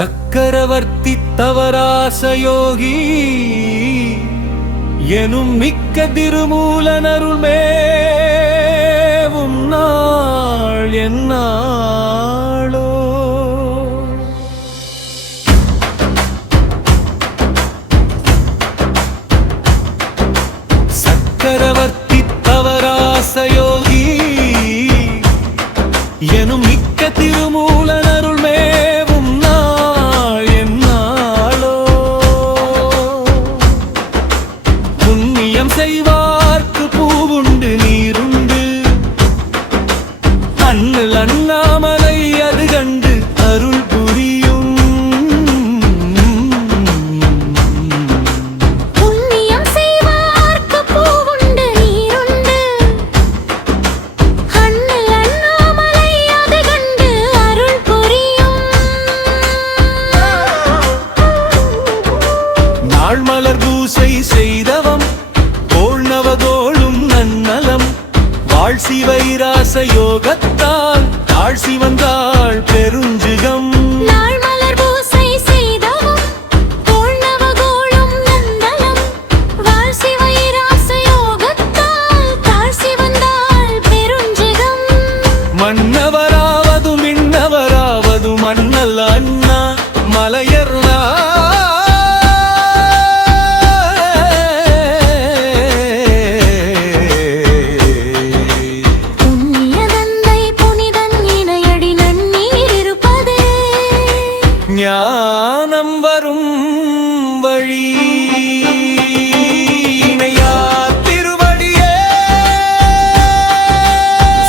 சக்கரவர்த்தி தவராசயோகி எனும் மிக்க திருமூலனருள்மே உன்னாள் என்னாளோ. சக்கரவர்த்தி தவராசயோகி எனும் மிக்க திருமூலனருள்மே செய்வார்க்கு பூவுண்டு நீருண்டு அண்ணல் அண்ணாமலை அது கண்டு அருள் புரியும். புண்ணியம் செய்வார்க்கு பூவுண்டு நீருண்டு அண்ணல் அண்ணாமலை அது கண்டு அருள் புரியும். நாள் மலர் பூசை செய்தவம் நவகோளும் நன்னலம் வாழ்சி வைராச யோகத்தால் தாழ்சி வந்தாள் பெருஞ்சுகம். நாள் மலர் பூசை செய்தவம் நவகோளும் நன்னலம் வாழ்சி வைராச யோகத்தால் தாழ்சி வந்தாள் பெருஞ்சுகம். மன்னவராவது மின்னவராவது மன்னல் அண்ணா மலையர்னா ஞானம் வரும் வழி இணையார் திருவடியே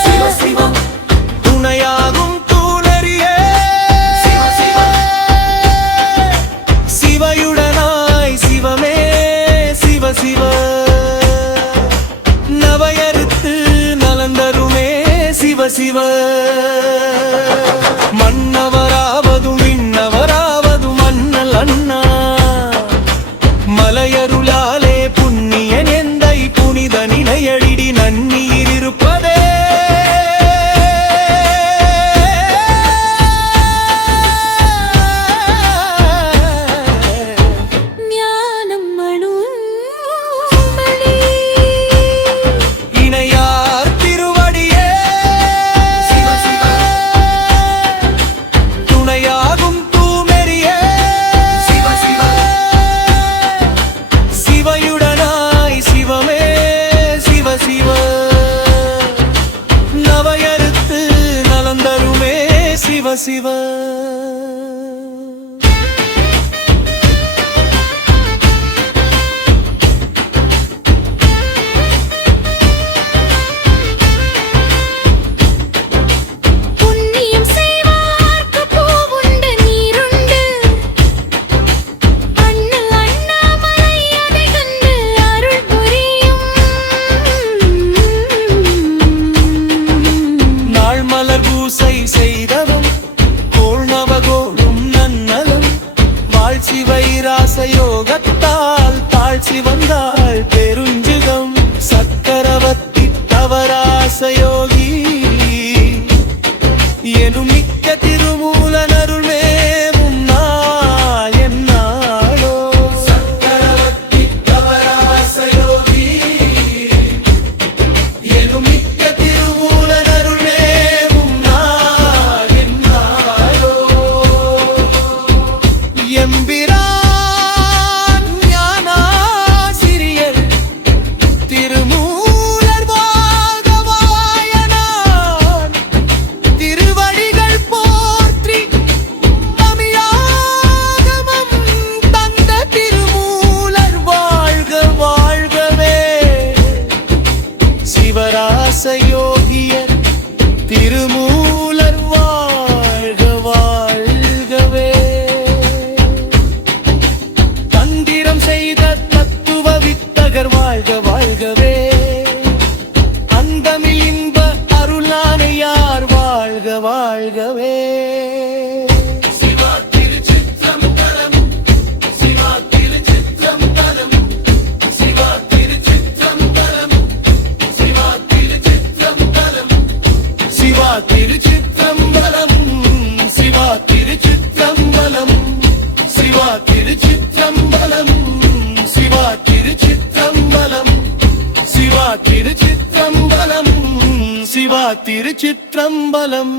சிவ சிவ துணையாகும் தூணறியே சிவ சிவ சிவயுடனாய் சிவமே சிவ சிவ நவையறுத்து நலந்தருமே சிவ சிவ. மன்னவராவதும் விண்ணவராவதும் மன்னல் அண்ணா மலையருளாலே புண்ணியன் எந்தை புனித நினையடிடி நன்னீர் இருப்பதே. ஞானம் அணும் வழி இணையார் திருவடியே சிவ சிவ துணையாகும் தூமெறியே சிவ சிவ சிவயுடனாய் சிவமே சிவ சிவ நவையறுத்து நலந்தருமே சிவ சிவ. புண்ணியம் செய்வார்க்கு பூவுண்டு நீருண்டு அண்ணல் அண்ணாமலை அதை கண்டு அருள் புரியும். நாள் மலர் பூசை செய்தவம் நவகோளும் நன்னலம் வாழ்ச்சி வைராச யோகத்தால் தாழ்ச்சி வந்தாள் பெருஞ்சுகம். சக்கரவர்த்தி தவராசயோகி எனும் மிக்க திருமூலனருள்மே உன்னாள் என்னாளோ. சக்கரவர்த்தி தவராசயோகி எனும் மிக்க திருமூலனருள்மே உன்னாள் என்னாளோ. எம்பிரான் ஞானாசிரியர் திருமூலர் வாழ்கவாயனான் திருவடிகள் போற்றி தமிழாகமம் தந்த திருமூலர் வாழ்க வாழ்கவே. சிவராசயோகியர் திருமூலர் வாழ்க வாழ்கவே. திருச்சிற்றம்பலம் சிவா திருச்சிற்றம்பலம்